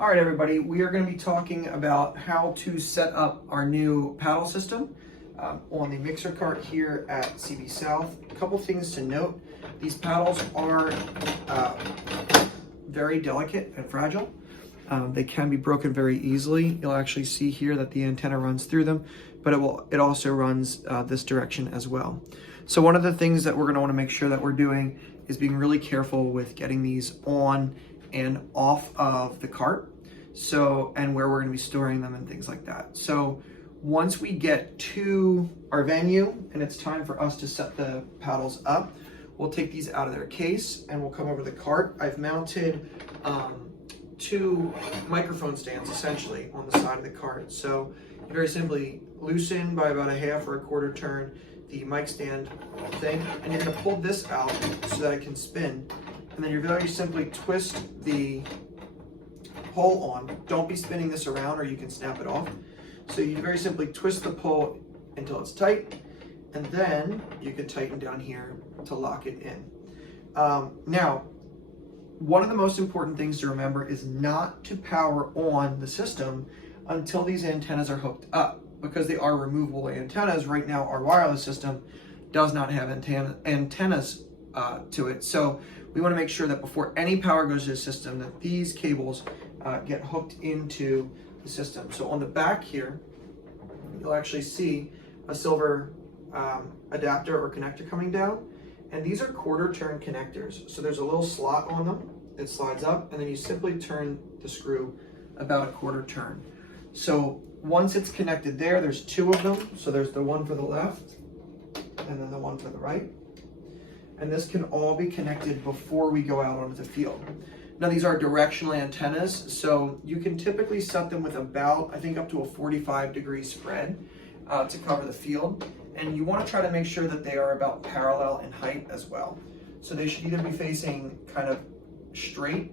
All right, everybody, we are going to be talking about how to set up our new paddle system on the mixer cart here at CB South. A couple things to note. These paddles are very delicate and fragile. They can be broken very easily. You'll actually see here that the antenna runs through them, but it also runs this direction as well. So one of the things that we're going to want to make sure that we're doing is being really careful with getting these on and off of the cart, and where we're going to be storing them and things like that. So once we get to our venue and it's time for us to set the paddles up, we'll take these out of their case and we'll come over the cart. I've mounted two microphone stands essentially on the side of the cart. So you very simply loosen by about a half or a quarter turn the mic stand thing, and you're going to pull this out so that it can spin. And then you very simply twist the pole on. Don't be spinning this around or you can snap it off. So you very simply twist the pole until it's tight, and then you can tighten down here to lock it in. Now, one of the most important things to remember is not to power on the system until these antennas are hooked up, because they are removable antennas. Right now, our wireless system does not have antennas to it. So we want to make sure that before any power goes to the system, that these cables get hooked into the system. So on the back here, you'll actually see a silver adapter or connector coming down. And these are quarter turn connectors. So there's a little slot on them. It slides up, and then you simply turn the screw about a quarter turn. So once it's connected there, there's two of them. So there's the one for the left and then the one for the right. And this can all be connected before we go out onto the field. Now these are directional antennas, so you can typically set them with about, I think, up to a 45-degree spread to cover the field. And you want to try to make sure that they are about parallel in height as well. So they should either be facing kind of straight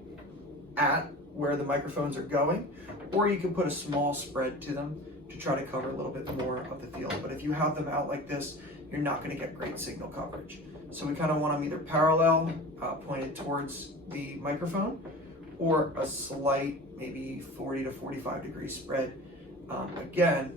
at where the microphones are going, or you can put a small spread to them to try to cover a little bit more of the field. But if you have them out like this, you're not going to get great signal coverage. So we kind of want them either parallel, pointed towards the microphone, or a slight, maybe 40 to 45 degree spread. Again,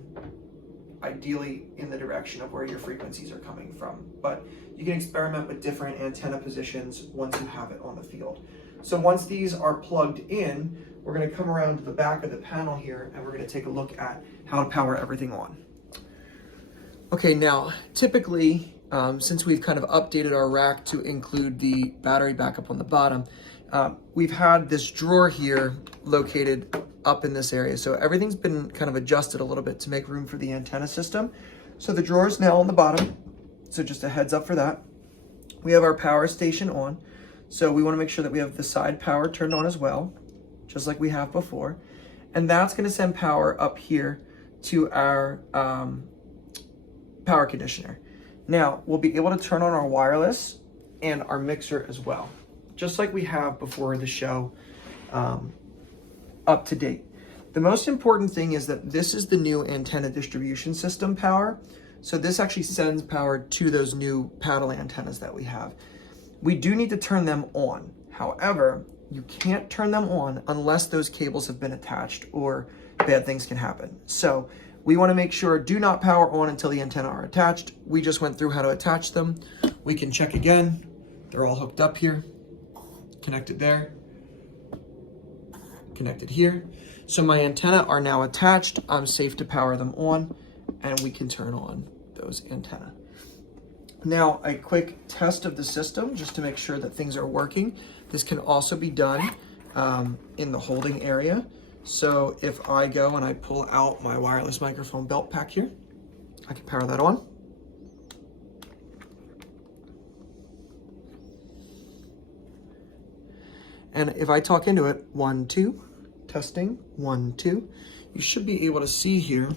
ideally in the direction of where your frequencies are coming from. But you can experiment with different antenna positions once you have it on the field. So once these are plugged in, we're going to come around to the back of the panel here and we're going to take a look at how to power everything on. Okay, now typically, since we've kind of updated our rack to include the battery backup on the bottom, we've had this drawer here located up in this area. So everything's been kind of adjusted a little bit to make room for the antenna system. So the drawer is now on the bottom. So just a heads up for that. We have our power station on. So we want to make sure that we have the side power turned on as well, just like we have before. And that's going to send power up here to our power conditioner. Now, we'll be able to turn on our wireless and our mixer as well, just like we have before the show, up to date. The most important thing is that this is the new antenna distribution system power. So this actually sends power to those new paddle antennas that we have. We do need to turn them on. However, you can't turn them on unless those cables have been attached, or bad things can happen. So we want to make sure do not power on until the antenna are attached. We just went through how to attach them. We can check again. They're all hooked up here, connected there, connected here. So my antenna are now attached. I'm safe to power them on, and we can turn on those antenna. Now, a quick test of the system just to make sure that things are working. This can also be done in the holding area. So if I go and I pull out my wireless microphone belt pack here, I can power that on. And if I talk into it, 1, 2, testing, 1, 2, you should be able to see here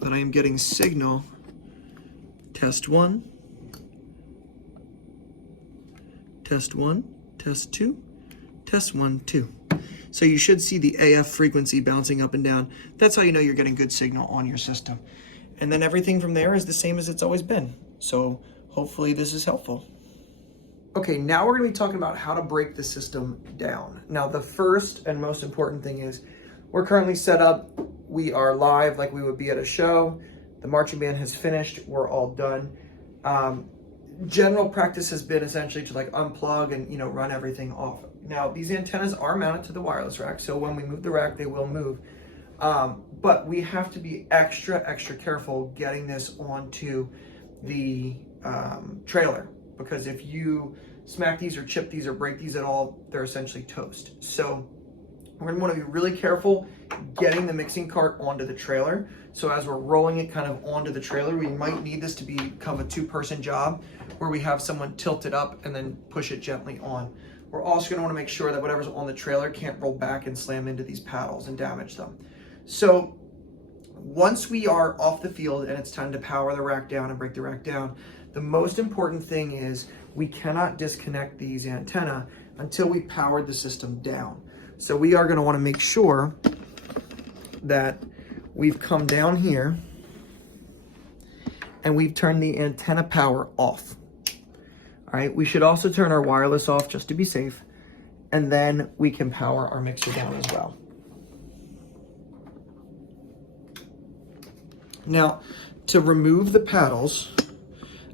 that I am getting signal. Test 1, test 1, test 2, test 1, 2. So you should see the AF frequency bouncing up and down. That's how you know you're getting good signal on your system. And then everything from there is the same as it's always been. So hopefully this is helpful. Okay, now we're gonna be talking about how to break the system down. Now, the first and most important thing is we're currently set up. We are live like we would be at a show. The marching band has finished. We're all done. General practice has been essentially to like unplug and, you know, run everything off. Now, these antennas are mounted to the wireless rack, so when we move the rack, they will move. But we have to be extra careful getting this onto the trailer, because if you smack these or chip these or break these at all, they're essentially toast. So we're gonna wanna be really careful getting the mixing cart onto the trailer. So as we're rolling it kind of onto the trailer, we might need this to become a two-person job where we have someone tilt it up and then push it gently on. We're also gonna wanna make sure that whatever's on the trailer can't roll back and slam into these paddles and damage them. So once we are off the field and it's time to power the rack down and break the rack down, the most important thing is we cannot disconnect these antenna until we powered the system down. So we are going to want to make sure that we've come down here and we've turned the antenna power off. All right, we should also turn our wireless off just to be safe, and then we can power our mixer down as well. Now, to remove the paddles,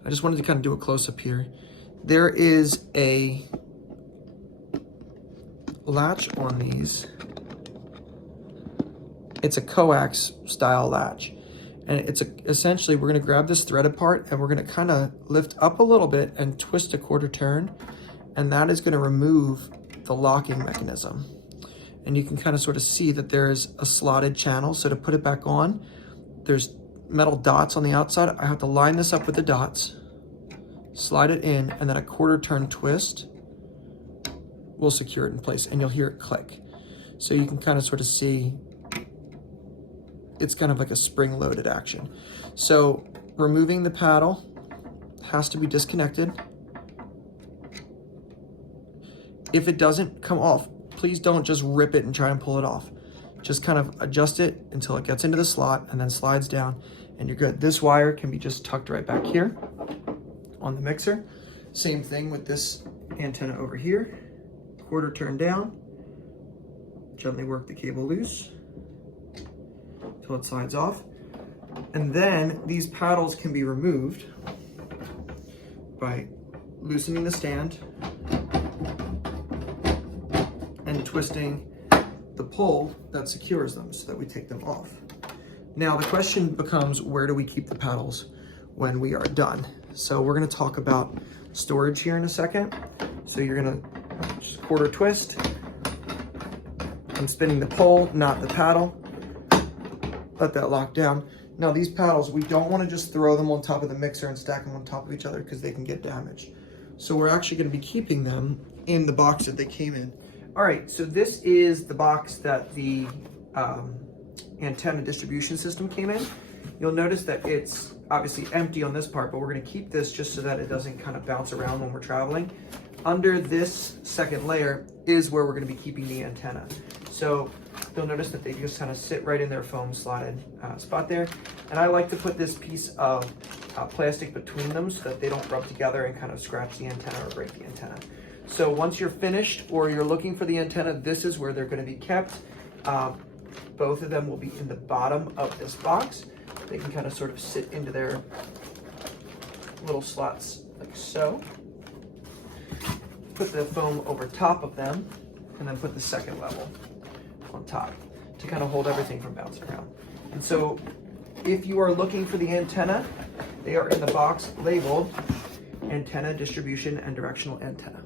I just wanted to kind of do a close-up here. There is a latch on these. It's a coax style latch. And essentially, we're gonna grab this thread apart and we're gonna kind of lift up a little bit and twist a quarter turn. And that is gonna remove the locking mechanism. And you can kind of sort of see that there's a slotted channel. So to put it back on, there's metal dots on the outside. I have to line this up with the dots, slide it in, and then a quarter turn twist will secure it in place, and you'll hear it click. So you can kind of sort of see it's kind of like a spring-loaded action. So removing the paddle has to be disconnected. If it doesn't come off, please don't just rip it and try and pull it off. Just kind of adjust it until it gets into the slot and then slides down, and you're good. This wire can be just tucked right back here on the mixer. Same thing with this antenna over here. Quarter turn down, gently work the cable loose until it slides off. And then these paddles can be removed by loosening the stand and twisting the pull that secures them so that we take them off. Now the question becomes, where do we keep the paddles when we are done? So we're gonna talk about storage here in a second. So you're gonna just quarter twist. I'm spinning the pole, not the paddle. Let that lock down. Now these paddles, we don't wanna just throw them on top of the mixer and stack them on top of each other because they can get damaged. So we're actually gonna be keeping them in the box that they came in. All right, so this is the box that the antenna distribution system came in. You'll notice that it's obviously empty on this part, but we're gonna keep this just so that it doesn't kind of bounce around when we're traveling. Under this second layer is where we're gonna be keeping the antenna. So you'll notice that they just kind of sit right in their foam slotted spot there. And I like to put this piece of plastic between them so that they don't rub together and kind of scratch the antenna or break the antenna. So once you're finished or you're looking for the antenna, this is where they're going to be kept. Both of them will be in the bottom of this box. They can kind of sort of sit into their little slots like so. Put the foam over top of them and then put the second level on top to kind of hold everything from bouncing around. And so if you are looking for the antenna, they are in the box labeled antenna distribution and directional antenna.